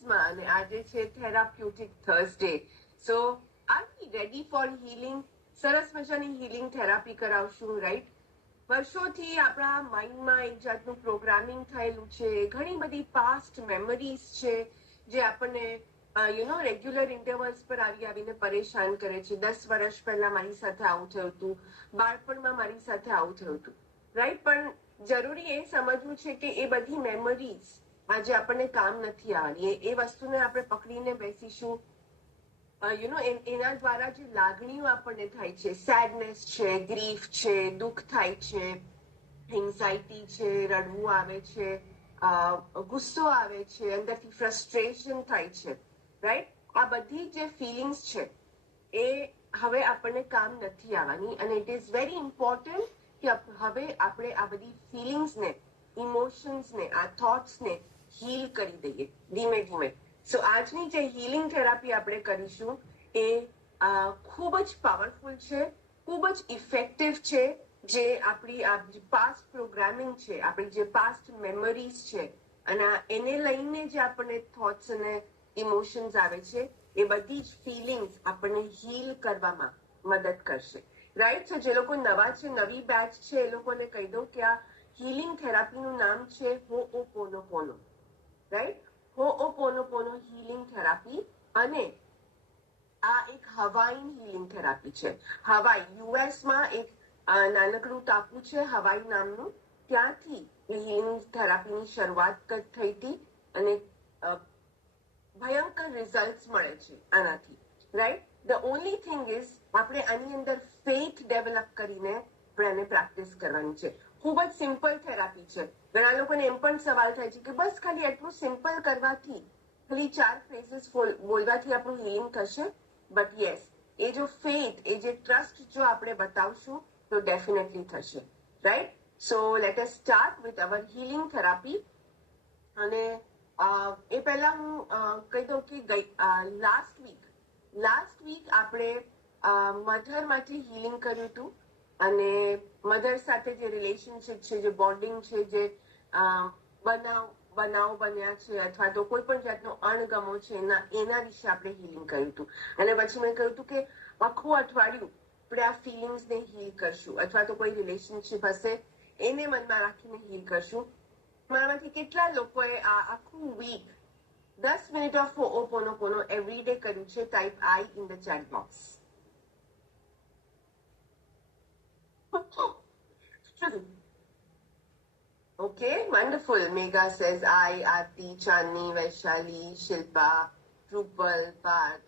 સિરીઝમાં અને આજે છે therapeutic Thursday. So R V ready for healing? સરસ મજાની હીલિંગ થેરાપી કરાવશું, રાઈટ? વર્ષોથી આપણા માઇન્ડમાં એક જાતનું પ્રોગ્રામિંગ થયેલું છે. ઘણી બધી પાસ્ટ મેમરીઝ છે જે આપણને રેગ્યુલર ઇન્ટરવલ્સ પર આવીને પરેશાન કરે છે. 10 વર્ષ પહેલા મારી સાથે આવું થયું હતું, બાળપણમાં મારી સાથે આવું થયું હતું, રાઈટ? પણ જરૂરી એ સમજવું છે કે એ બધી મેમરીઝ આજે આપણને કામ નથી આવવાની. એ વસ્તુને આપણે પકડીને બેસીશું, એના દ્વારા જે લાગણીઓ આપણને થાય છે, સેડનેસ છે, ગ્રીફ છે, દુઃખ થાય છે, એન્ઝાઇટી છે, રડવું આવે છે, ગુસ્સો આવે છે, અંદરથી ફ્રસ્ટ્રેશન થાય છે, રાઈટ? આ બધી જે ફિલિંગ્સ છે એ હવે આપણને કામ નથી આવવાની. અને ઇટ ઇઝ વેરી ઇમ્પોર્ટન્ટ કે હવે આપણે આ બધી ફિલિંગ્સને, ઇમોશન્સને, આ થોટ્સને હીલ કરી દઈએ ધીમે ધીમે. સો આજની જે હીલિંગ થેરાપી આપણે કરીશું એ ખૂબ જ પાવરફુલ છે, ખૂબ જ ઇફેક્ટિવ છે. જે આપણી પાસ્ટ પ્રોગ્રામિંગ છે, આપણી જે પાસ્ટ મેમરીઝ છે, અને એને લઈને જે આપણને થોટ્સ અને ઇમોશન્સ આવે છે એ બધી જ ફિલિંગ્સ આપણને હીલ કરવામાં મદદ કરશે, રાઈટ? સો જે લોકો નવા છે, નવી બેચ છે, એ લોકોને કહી દઉં કે આ હીલિંગ થેરાપીનું નામ છે Hooponopono, right? Hooponopono healing therapy. અને આ એક હવાઈન હીલિંગ થેરાપી છે. હવાઈ, યુએસમાં એક નાનકડું ટાપુ છે હવાઈ નામનું, ત્યાંથી હીલિંગ થેરાપીની શરૂઆત થઈ હતી અને ભયંકર રિઝલ્ટ મળે છે આનાથી, right? The only thing is આપણે આની અંદર ફેથ ડેવલપ કરીને આપણે પ્રેક્ટિસ કરવાની છે. ખૂબ જ સિમ્પલ થેરાપી છે. ઘણા લોકોને એમ પણ સવાલ થાય છે કે બસ ખાલી એટલું સિમ્પલ કરવાથી, ખાલી 4 ફ્રેઝીસ બોલવાથી આપણું હીલિંગ થશે. બટ યસ, એ જો ફેથ, એ જે ટ્રસ્ટ જો આપણે બતાવશું તો ડેફિનેટલી થશે, right? So let us start with our healing therapy. અને એ પહેલા હું કહી દઉં કે લાસ્ટ વીક આપણે મધરમાંથી હીલિંગ કર્યું હતું. અને મધર સાથે જે રિલેશનશિપ છે, જે બોન્ડિંગ છે, જે બનાવ બન્યા છે, અથવા તો કોઈ પણ જાતનો અણગમો છે, એના વિશે આપણે હીલિંગ કર્યું હતું. અને પછી મેં કહ્યું હતું કે આખું અઠવાડિયું આપણે આ ફિલિંગ્સને હીલ કરશું, અથવા તો કોઈ રિલેશનશિપ હશે એને મનમાં રાખીને હીલ કરશું. મારામાંથી કેટલા લોકોએ આ આખું week 10 minute of Hooponopono every day કર્યું છે? Type I in the chat box. Okay, wonderful. Megha says I, Aarti, Chandni, Vaishali, Shilpa, Rupal, Parth.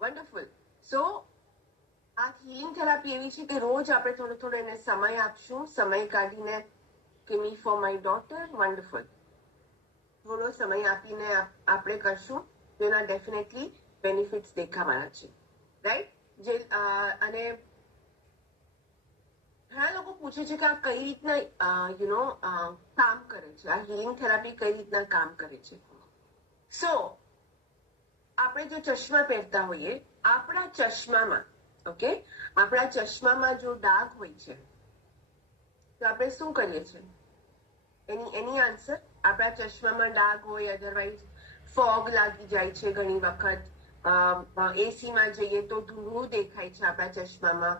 Wonderful. So, આ હીલિંગ થેરાપી એવી છે કે રોજ આપણે થોડો થોડો એને સમય આપશું. સમય કાઢીને કે me for my daughter, wonderful. થોડો સમય આપીને આપણે કરશું તો એના ડેફિનેટલી બેનિફિટ્સ દેખાવાના છે, રાઈટ? અને ઘણા લોકો પૂછે છે કે આ કઈ રીતના કામ કરે છે, આ હીલિંગ થેરાપી કઈ રીતના કામ કરે છે. સો આપણે જો ચશ્મા પહેરતા હોઈએ, આપણા ચશ્મામાં જો ડાઘ હોય છે તો આપણે શું કરીએ છીએ? એની આન્સર, આપણા ચશ્મામાં ડાઘ હોય, અધરવાઇઝ ફોગ લાગી જાય છે, ઘણી વખત એસીમાં જઈએ તો ધૂળું દેખાય છે આપણા ચશ્મામાં,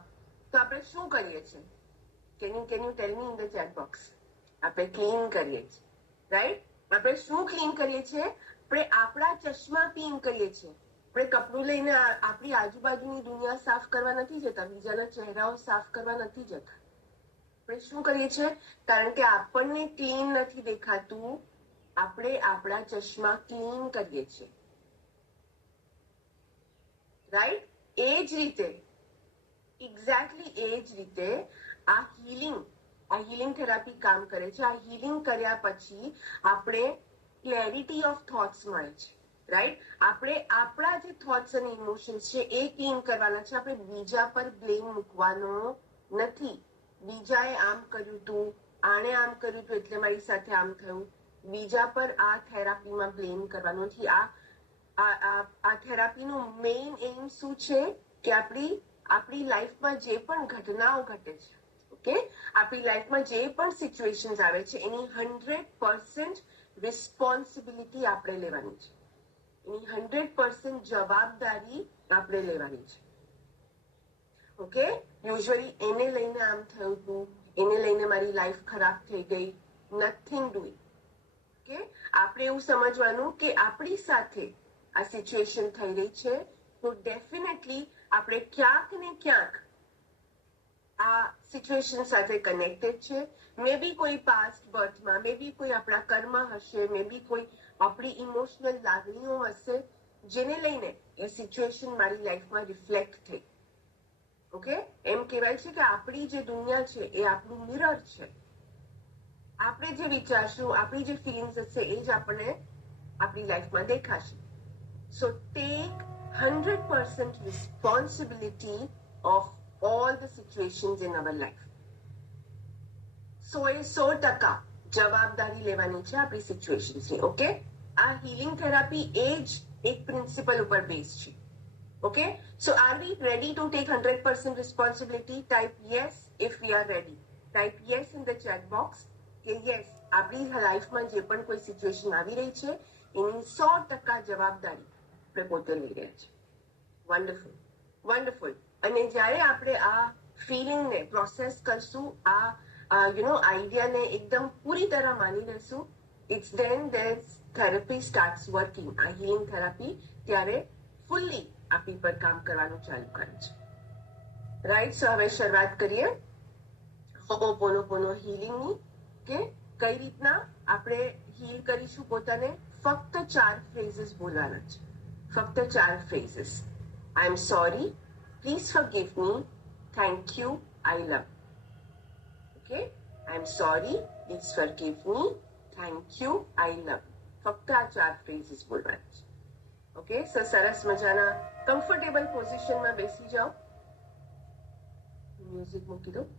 તો આપણે શું કરીએ છીએ? Can you tell me in the chat box? આપણે ક્લીન કરીએ છીએ, રાઈટ? આપણે શું ક્લીન કરીએ છીએ? આપણે આપણા ચશ્મા ક્લીન કરીએ છીએ. આપણે કપડું લઈને આપણી આજુબાજુની દુનિયા સાફ કરવા નથી જતા, બીજાના ચહેરાઓ સાફ કરવા નથી જતા. આપણે શું કરીએ છીએ? કારણ કે આપણને ક્લીન નથી દેખાતું, આપણે આપણા ચશ્મા ક્લીન કરીએ છીએ, રાઈટ? એ જ રીતે, એક્ઝેક્ટલી એ જ રીતે આ હીલિંગ થેરાપી કામ કરે છે. આ હીલિંગ કર્યા પછી આપણે ક્લેરિટી ઓફ થોટ્સ મળે છે, રાઈટ? આપણે આપણા જે થોટ્સ અને ઇમોશન્સ છે એ ક્લીન કરવાના છે. આપણે બીજા પર બ્લેમ મૂકવાનો નથી. બીજાએ આમ કર્યું હતું, આણે આમ કર્યું હતું એટલે મારી સાથે આમ થયું. બીજા પર આ થેરાપીમાં બ્લેમ કરવાનો નથી. આ થેરાપીનું મેઇન એમ શું છે કે આપણી લાઈફમાં જે પણ ઘટનાઓ ઘટે છે, ઓકે, આપણી લાઈફમાં જે પણ સિચ્યુએશન્સ આવે છે એની 100% રિસ્પોન્સિબિલિટી આપણે લેવાની છે. એની 100% જવાબદારી આપણે લેવાની છે. ઓકે, યુઝ્યુઅલી એને લઈને આમ થયું હતું, એને લઈને મારી લાઈફ ખરાબ થઈ ગઈ, નથિંગ ડુઈંગ. કે આપણે એવું સમજવાનું કે આપણી સાથે આ સિચ્યુએશન થઈ રહી છે, તો ડેફિનેટલી આપણે ક્યાંક ને ક્યાંક આ સિચ્યુએશન સાથે કનેક્ટેડ છે. મે બી કોઈ પાસ્ટ બર્થમાં, મે બી કોઈ આપણા કર્મ હશે, મે બી કોઈ આપણી ઇમોશનલ લાગણીઓ હશે, જેને લઈને એ સિચ્યુએશન મારી લાઈફમાં રિફ્લેક્ટ થઈ. ઓકે, એમ કહેવાય છે કે આપણી જે દુનિયા છે એ આપણું મિરર છે. આપણે જે વિચારશું, આપણી જે ફિલિંગ્સ હશે એ જ આપણને આપણી લાઈફમાં દેખાશે. સો tech 100% responsibility of all the situations in our life. 100% જવાબદારી લેવાની છે આપણી સિચ્યુએશન્સની. ઓકે, આ હીલિંગ થેરાપી એ જ એક પ્રિન્સિપલ ઉપર બેઝ છે. Okay, so are we ready to take 100% responsibility? Type yes if we are ready. Type yes in the chat box. કે yes, આપણી લાઈફમાં જે પણ કોઈ સિચ્યુએશન આવી રહી છે એની 100% જવાબદારી આપણે પોતે લઈ રહ્યા છે. Wonderful, wonderful. અને જ્યારે આપણે આ ફિલિંગને પ્રોસેસ કરશું, આ આઈડિયાને એકદમ પૂરી તરહ માની લેશું, it's than therapy starts working. આ હીલિંગ થેરાપી ત્યારે ફુલ્લી આપણી પર કામ કરવાનું ચાલુ કરે છે. રાઈટ, સો હવે શરૂઆત કરીએ હોપોનોપોનો હીલિંગની. કે કઈ રીતના આપણે હીલ કરીશું પોતાને. ફક્ત 4 ફ્રેઝીસ બોલવાના છે, ફક્ત 4 phrases. I am sorry, please forgive me, thank you, I love. Okay, I am sorry, please forgive me, thank you, I love. ફક્ત આ 4 ફ્રેઝીસ બોલવાના છે. ઓકે, સરસ મજાના કમ્ફર્ટેબલ પોઝિશનમાં બેસી જાઓ. મ્યુઝિક મૂકી દો.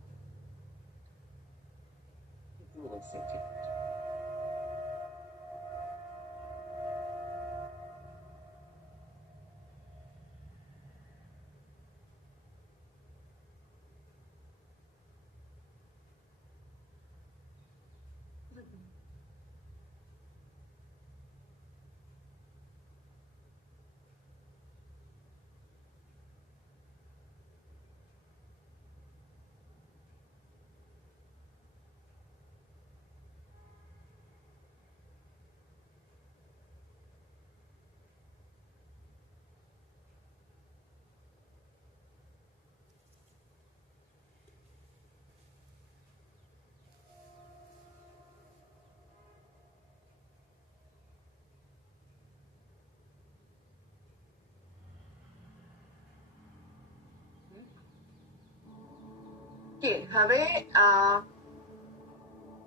કે હવે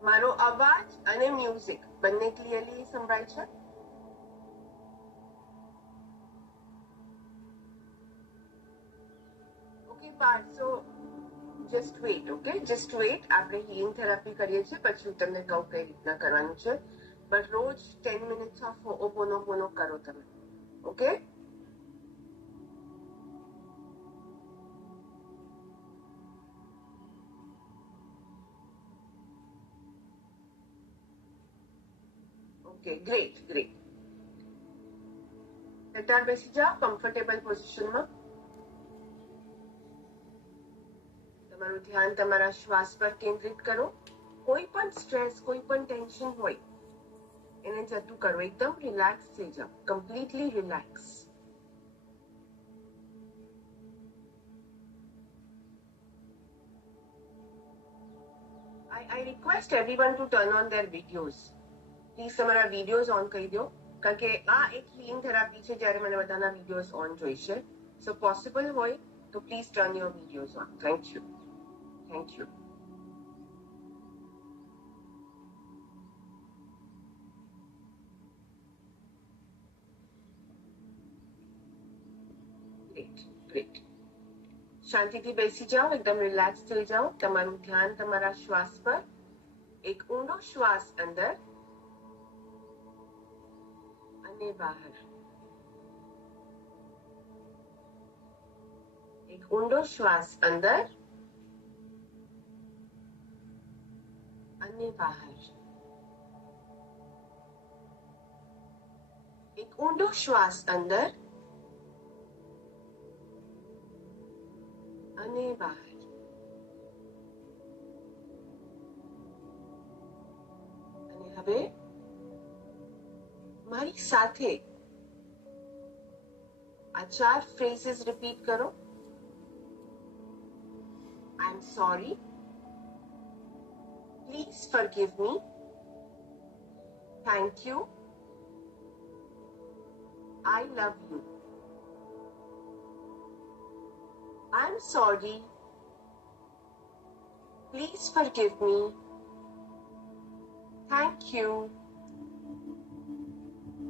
મારો અવાજ અને મ્યુઝિક બંને ક્લિયરલી સંભળાય છે? ઓકે પાર્થ, સો just weight. Okay, just weight. આપણે હીલિંગ થેરાપી કરીએ છીએ, પછી હું તમને કહું કઈ રીતના કરવાનું છે. બટ રોજ 10 મિનિટ્સ ઓફ હોપોનોપોનો કરો તમે. Okay, okay, great great. અત્યારે બેસી જાઓ કમ્ફર્ટેબલ પોઝિશનમાં. તમારું ધ્યાન તમારા શ્વાસ પર કેન્દ્રિત કરો. કોઈ પણ સ્ટ્રેસ, કોઈ પણ ટેન્શન હોય એને જતું કરો. એકદમ રિલેક્સ થઈ જાઓ, completely relax. I request everyone to turn on their videos. Please તમારા વિડીયોઝ ઓન કરી દો, કારણ કે આ એક હીલિંગ થેરાપી છે જ્યારે મને બધાના વિડીયોઝ ઓન જોઈશે. સો પોસિબલ હોય તો please turn your videos on. Thank you, thank you. Great great. શાંતિથી બેસી જાઓ, એકદમ રિલેક્સ થઈ જાઓ. તમારું ધ્યાન તમારા શ્વાસ પર. એક ઊંડો શ્વાસ અંદર અને બહાર. એક ઊંડો શ્વાસ અંદર અને બહાર. એક ઊંડો શ્વાસ અંદર અને બહાર. અને હવે મારી સાથે આ 4 ફ્રેઝીસ રિપીટ કરો. I am sorry, please forgive me, thank you, I love you. I'm sorry. Please forgive me. Thank you.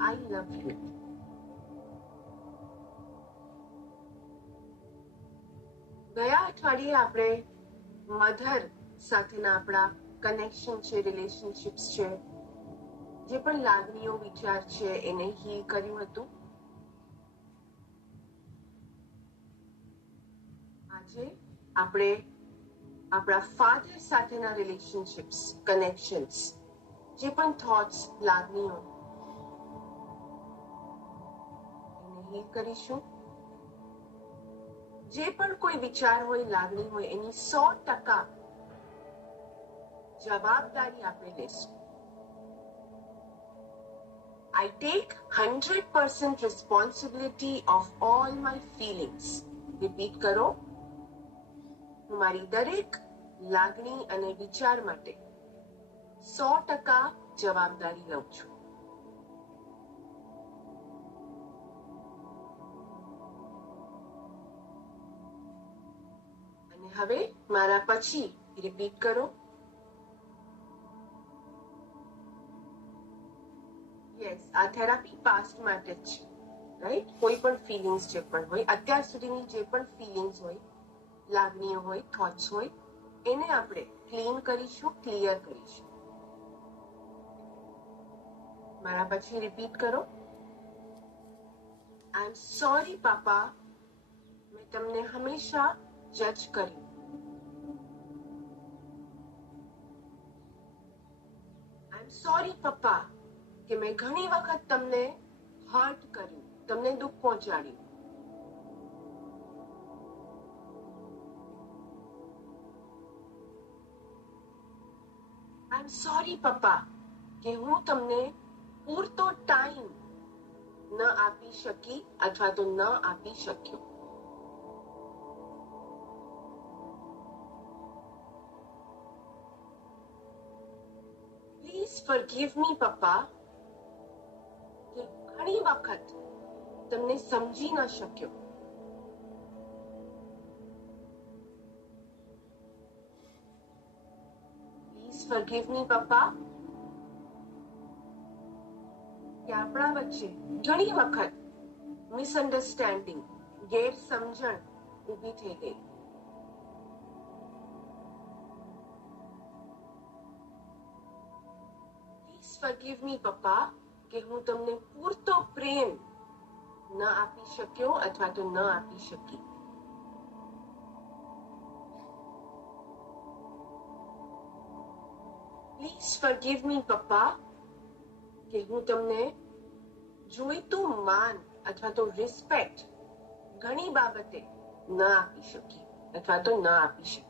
I love you. ગયા અઠવાડિયે આપણે મધર સાથેના આપણા કનેક્શન છે, રિલેશનશિપ્સ છે, જે પણ લાગણીઓ વિચાર છે એને હીલ કર્યું હતું. આજે આપણે આપણા ફાધર સાથેના રિલેશનશિપ્સ, કનેક્શન્સ, જે પણ થોટ્સ, લાગણીઓ એને હીલ કરીશું. જે પણ કોઈ વિચાર હોય, લાગણી હોય, એની 100% જવાબદારી આપણે લેશું. I take 100% responsibility of all my feelings. Repeat કરો. હું મારી દરેક લાગણી અને વિચાર માટે 100% જવાબદારી લઉં છું. અને હવે મારા પછી રિપીટ કરો. યસ, આ થેરાપી પાસ્ટ માટે જ છે, રાઈટ? કોઈ પણ ફિલિંગ્સ જે પણ હોય, અત્યાર સુધીની જે પણ ફિલિંગ્સ હોય, લાગણીઓ હોય, થોટ્સ હોય, એને આપણે ક્લીન કરીશું, ક્લિયર કરીશું. મારા પછી રિપીટ કરો. આઈ એમ સોરી પાપા, મેં તમને હંમેશા જજ કર્યું. આઈ એમ સોરી પપ્પા કે મેં ઘણી વખત તમને હર્ટ કર્યું, તમને દુઃખ પહોંચાડ્યું. આઈ એમ સોરી પપ્પા કે હું તમને પૂરતો ટાઈમ ન આપી શકી અથવા તો ન આપી શક્યો. પ્લીઝ ફોરગીવ મી પપ્પા કે ઘણી વખત તમને સમજી ન શક્યો. પ્લીઝ ફોરગીવ મી પપ્પા કે આપણા વચ્ચે ઘણી વખત મિસઅન્ડરસ્ટેન્ડિંગ, ગેરસમજણ ઊભી થઈ ગઈ. પ્લીઝ ફોરગીવ મી પપ્પા કે હું તમને પૂરતો પ્રેમ ન આપી શક્યો અથવા તો ન આપી શકી. પ્લીઝ ફોરગીવ મી પપ્પા કે હું તમને જોઈતું માન અથવા તો રિસ્પેક્ટ ઘણી બાબતે ન આપી શકી અથવા તો ન આપી શકી.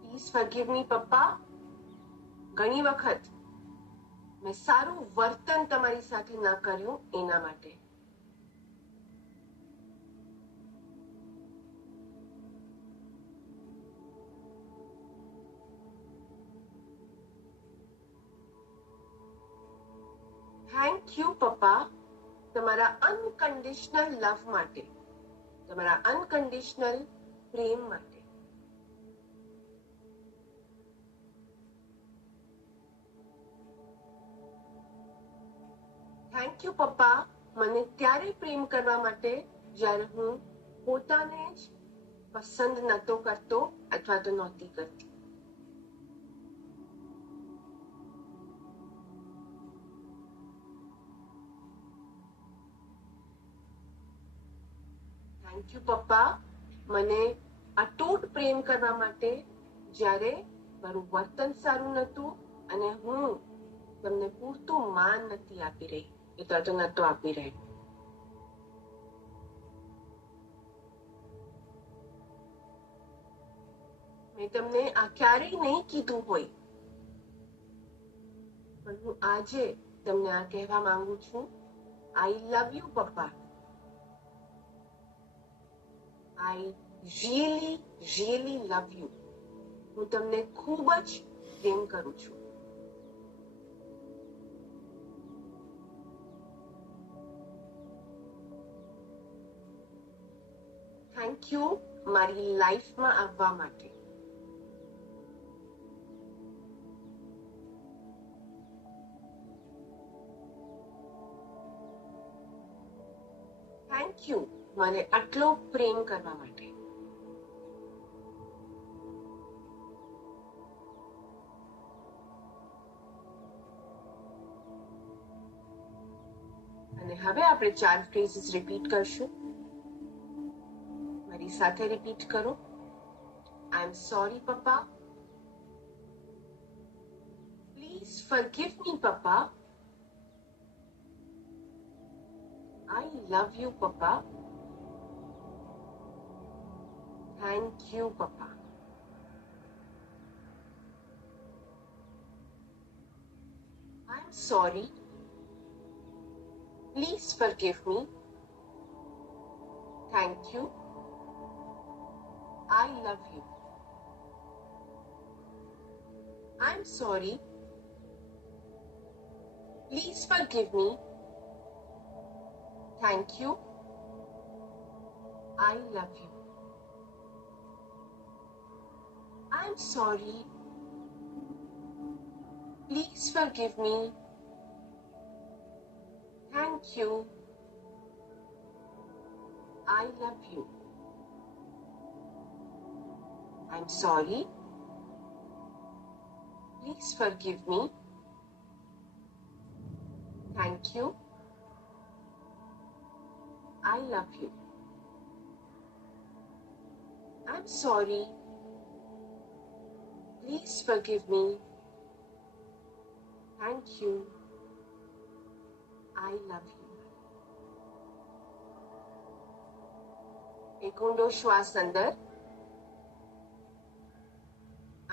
પ્લીઝ ફોરગીવ મી પપ્પા, ઘણી વખત મેં સારું વર્તન તમારી સાથે ન કર્યું એના માટે. થેન્ક યુ પપ્પા તમારા અનકન્ડિશનલ લવ માટે, તમારા અનકન્ડિશનલ પ્રેમ માટે. થેન્ક યુ પપ્પા મને ત્યારે પ્રેમ કરવા માટે જ્યારે હું પોતાને જ પસંદ નહોતો કરતો અથવા તો નહોતી કરતી. થેન્ક યુ પપ્પા, મને અતૂટ પ્રેમ કરવા માટે, જ્યારે મારું વર્તન સારું નહોતું અને હું તમને પૂરતું માન નથી આપી રહી, એટલે તો નતો આપી રહી. મેં તમને આ ક્યારેય નહીં કીધું હોય, પણ હું આજે તમને આ કહેવા માંગુ છું. આઈ લવ યુ પપ્પા. I really love you. હું તમને ખૂબ જ પ્રેમ કરું છું. થેન્ક યુ મારી લાઈફમાં આવવા માટે. થેન્ક યુ મને આટલો પ્રેમ કરવા માટે. અને હવે આપણે 4 ફ્રેઝીસ રિપીટ કરશું. મારી સાથે રિપીટ કરો. આઈ એમ સોરી પપ્પા. પ્લીઝ ફોરગિવ મી પપ્પા. I love you, Papa. Thank you, Papa. I'm sorry. Please forgive me. Thank you. I love you. I'm sorry. Please forgive me. Thank you. I love you. I'm sorry. Please forgive me. Thank you. I love you. I'm sorry. Please forgive me. Thank you. I love you. I'm sorry. Please forgive me. Thank you. I love you. એક ઊંડો શ્વાસ અંદર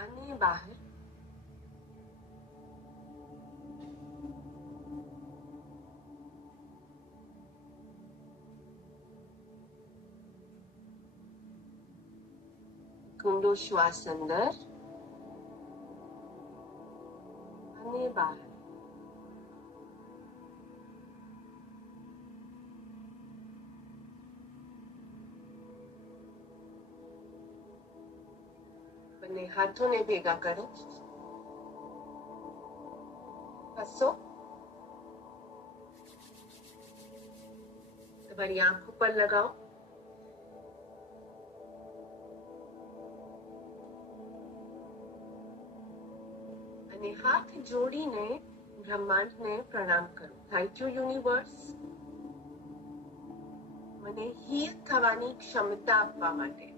અને બહાર. ઊંડો શ્વાસ અંદર અને બહાર. બંને હાથોને ભેગા કરો. હસો. તમારી આંખ ઉપર લગાવો. અને હાથ જોડીને બ્રહ્માંડને પ્રણામ કરો. થેન્ક યુ યુનિવર્સ, મને હીલ થવાની ક્ષમતા આપવા માટે.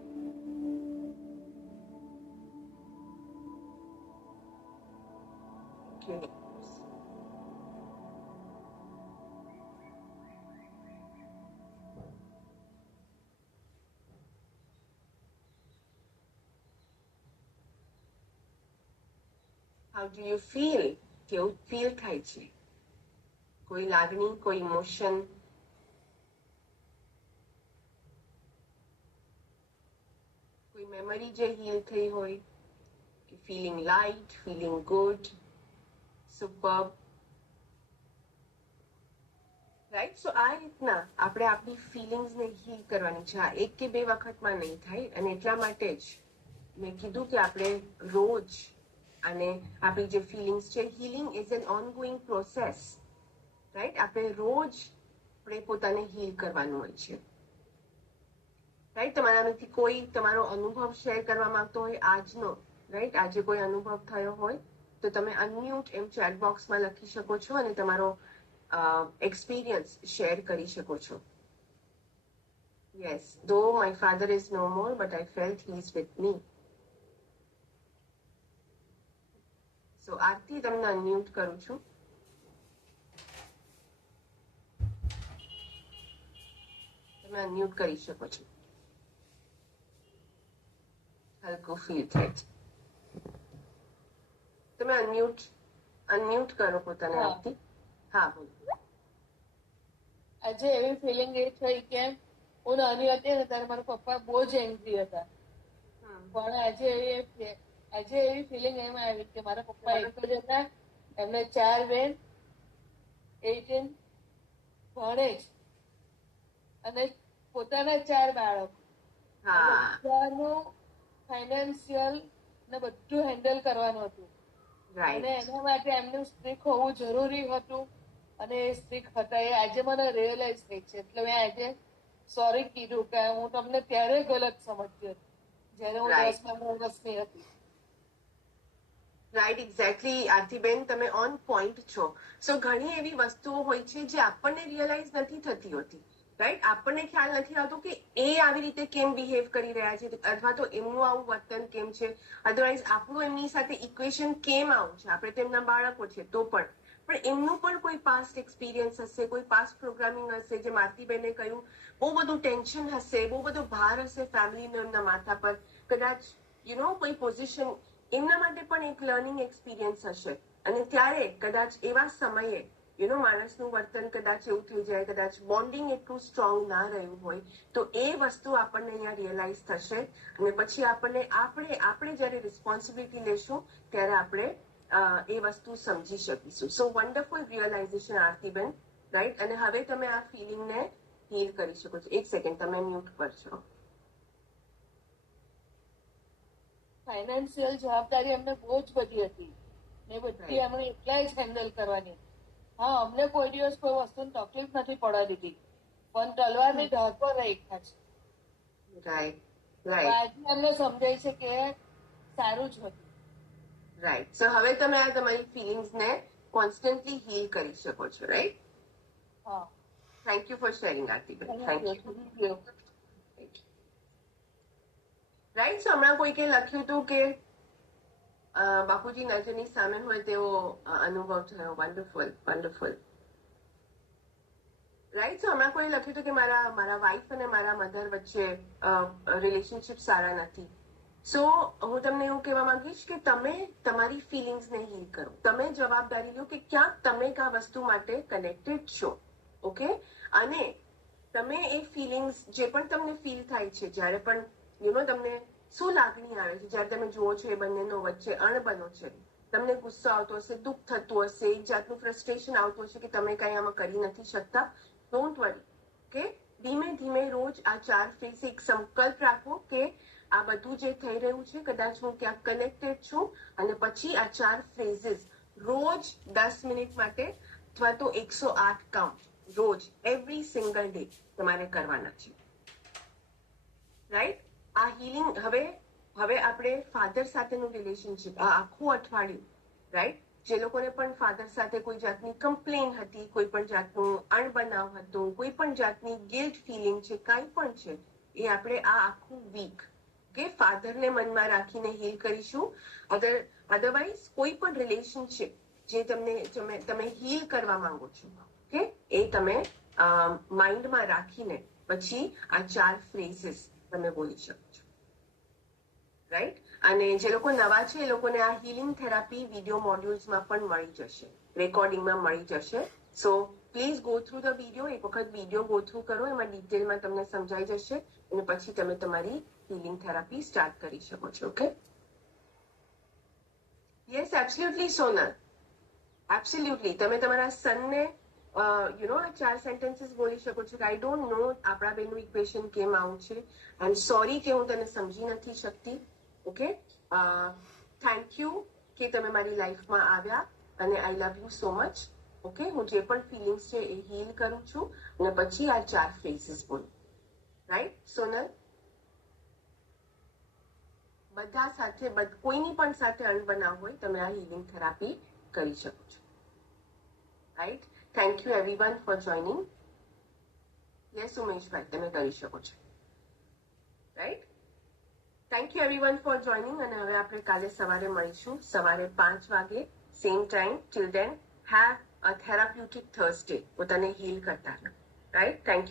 How do you feel? કેવું ફીલ થાય છે? કોઈ લાગણી, કોઈ ઇમોશન? કોઈ મેમરી જે હીલ થઈ હોય? કે feeling light, feeling good, superb, right? So આ રીતના આપણે આપણી ફિલિંગ્સને હીલ કરવાની છે. આ એક કે બે વખતમાં નહીં થાય, અને એટલા માટે જ મેં કીધું કે આપણે રોજ અને આપણી જે ફિલિંગ્સ છે, healing is an ongoing process, right? આપણે રોજ આપણે પોતાને હીલ કરવાનું હોય છે, રાઈટ? તમારામાંથી કોઈ તમારો અનુભવ શેર કરવા માંગતો હોય આજનો, રાઈટ? આજે કોઈ અનુભવ થયો હોય તો તમે અનમ્યુટ એમ ચેટ બોક્સમાં લખી શકો છો અને તમારો એક્સપિરિયન્સ શેર કરી શકો છો. Yes, though my father is no more, but I felt he is with me. So આરતી તમને અનમ્યુટ કરું છું. તમે અનમ્યુટ કરી શકો છો. હલકું ફીલ થાય છે. તમે અનમ્યુટ કરો પોતાને આરતી. હા બોલો. આજે એવી ફિલિંગ એ થઈ કે હું નાની હતી ને ત્યારે મારા પપ્પા બહુ જ એંગ્રી હતા, પણ આજે એવી ફિલિંગ એમ આવી કે મારા પપ્પા એક જ હતા, એમને 4 બેન, 18 ભણેજ અને પોતાના 4 બાળકો, બધાનું ફાઇનાન્શિયલ ને બધું હેન્ડલ કરવાનું હતું અને એના માટે એમનું સ્ટ્રીક હોવું જરૂરી હતું અને એ સ્ટ્રીક હતા. એ આજે મને રિયલાઇઝ થઈ છે, એટલે મેં આજે સોરી કીધું કે હું તમને ત્યારે ગલત સમજતી હતી જયારે હું 10-15 વર્ષની હતી. રાઈટ, એક્ઝેક્ટલી આરતીબેન, તમે ઓન પોઈન્ટ છો. સો ઘણી એવી વસ્તુઓ હોય છે જે આપણને રિયલાઇઝ નથી થતી હોતી, રાઈટ. આપણને ખ્યાલ નથી આવતો કે એ આવી રીતે કેમ બિહેવ કરી રહ્યા છે, અથવા તો એમનું આવું વર્તન કેમ છે, અધરવાઇઝ આપણું એમની સાથે ઇક્વેશન કેમ આવું છે. આપણે તો એમના બાળકો છે તો પણ એમનું પણ કોઈ પાસ્ટ એક્સપિરિયન્સ હશે, કોઈ પાસ્ટ પ્રોગ્રામિંગ હશે. જે માલતીબેને કહ્યું, બહુ બધું ટેન્શન હશે, બહુ બધો ભાર હશે ફેમિલીનો એમના માથા પર. કદાચ કોઈ પોઝિશન એમના માટે પણ એક લર્નિંગ એક્સપિરિયન્સ હશે, અને ત્યારે કદાચ એવા સમયે માણસનું વર્તન કદાચ એવું થઈ જાય, કદાચ બોન્ડિંગ એટલું સ્ટ્રોંગ ના રહ્યું હોય, તો એ વસ્તુ આપણને અહીંયા રિયલાઇઝ થશે અને પછી આપણે જયારે રિસ્પોન્સિબિલિટી લેશું ત્યારે આપણે એ વસ્તુ સમજી શકીશું. સો વન્ડરફુલ રિયલાઇઝેશન આરતીબેન, રાઈટ. અને હવે તમે આ ફિલિંગને હીલ કરી શકો છો. એક સેકન્ડ, તમે મ્યુટ પર છો. ફાઇનાન્શિયલ જવાબદારી અમને બહુ જ બધી હતી ને બધી અમને એકલા જ હેન્ડલ કરવાની. હા, અમને કોઈ દિવસ કોઈ વસ્તુની તકલીફ નથી પડવા દીધી, પણ તલવારની ધાર પર રાખ્યા છે. આજે અમને સમજાય છે કે સારું જ હતું. રાઈટ. સો હવે તમે આ તમારી ફિલિંગ્સને કોન્સ્ટન્ટલી હીલ કરી શકો છો, રાઈટ. હા, thank you for sharing Aartiben. Thank you. Right. So હમણાં કોઈકે લખ્યું હતું કે બાપુજી નજરની સામે હોય તેવો અનુભવ થયો. Wonderful, wonderful. રાઈટ. સો હમણાં કોઈ લખ્યું હતું કે મારા વાઈફ અને મારા મધર વચ્ચે રિલેશનશિપ સારા નથી. સો હું તમને એવું કહેવા માંગીશ કે તમે તમારી ફિલિંગ્સને હીલ કરો. તમે જવાબદારી લો કે ક્યાંક તમે આ વસ્તુ માટે કનેક્ટેડ છો. ઓકે. અને તમે એ ફિલિંગ્સ જે પણ તમને ફીલ થાય છે, જ્યારે પણ તમને શું લાગણી આવે છે જ્યારે તમે જુઓ છો એ બંનેનો વચ્ચે અણબનો છે, તમને ગુસ્સો આવતો હશે, દુઃખ થતું હશે, એક જાતનું ફ્રસ્ટ્રેશન આવતું હશે કે તમે કઈ આમાં કરી નથી શકતા, ડોન્ટ વરી. કે ધીમે ધીમે રોજ આ 4 ફેઝ એક સંકલ્પ રાખો કે આ બધું જે થઈ રહ્યું છે કદાચ હું ક્યાંક કનેક્ટેડ છું, અને પછી આ 4 ફ્રેઝીસ રોજ 10 મિનિટ માટે અથવા તો 108 કાઉન્ટ રોજ એવરી સિંગલ ડે તમારે કરવાના છે. રાઈટ. આ હીલિંગ હવે આપણે ફાધર સાથેનું રિલેશનશિપ આ આખું અઠવાડિયું, રાઈટ. જે લોકોને પણ ફાધર સાથે કોઈ જાતની કમ્પ્લેન હતી, કોઈ પણ જાતનું અણબનાવ હતો, કોઈ પણ જાતની ગિલ્ટ ફિલિંગ છે, કાંઈ પણ છે, એ આપણે આ આખું વીક કે ફાધરને મનમાં રાખીને હીલ કરીશું. અધરવાઇઝ કોઈ પણ રિલેશનશિપ જે તમે હીલ કરવા માંગો છો, કે એ તમે માઇન્ડમાં રાખીને પછી આ 4 ફ્રેઝીસ તમે બોલી શકો છો. રાઈટ. અને જે લોકો નવા છે એ લોકોને આ હીલિંગ થેરાપી વિડીયો મોડ્યુલ્સમાં પણ મળી જશે, રેકોર્ડિંગમાં મળી જશે. So please go through the video. એક વખત વિડીયો ગો થ્રુ કરો, એમાં ડિટેલમાં તમને સમજાઈ જશે અને પછી તમે તમારી હીલિંગ થેરાપી સ્ટાર્ટ કરી શકો છો. Okay. Yes, absolutely Sonal, absolutely. તમે તમારા સનને આ 4 સેન્ટેન્સીસ બોલી શકો છો કે આઈ ડોન્ટ નો આપણા બેનું ઇક્વેશન કેમ આવું છે, આઈ એમ સોરી કે હું તને સમજી નથી શકતી. ઓકે. થેન્ક યુ કે તમે મારી લાઈફમાં આવ્યા અને I love you so much. Okay. હું જે પણ ફિલિંગ્સ છે એ હીલ કરું છું અને પછી આ 4 ફેઝીસ બોલું. રાઈટ સોનલ. બધા સાથે કોઈની પણ સાથે અણબનાવ હોય તમે આ હીલિંગ થેરાપી કરી શકો છો. Right. Thank you everyone for joining. Yes Umeshbhai, તમે કરી શકો છો. Right. Thank you everyone for joining. અને હવે આપણે કાલે સવારે મળીશું, સવારે 5 વાગે, same time. Till then have a therapeutic Thursday. પોતાને હીલ કરતા. રાઈટ. Thank you.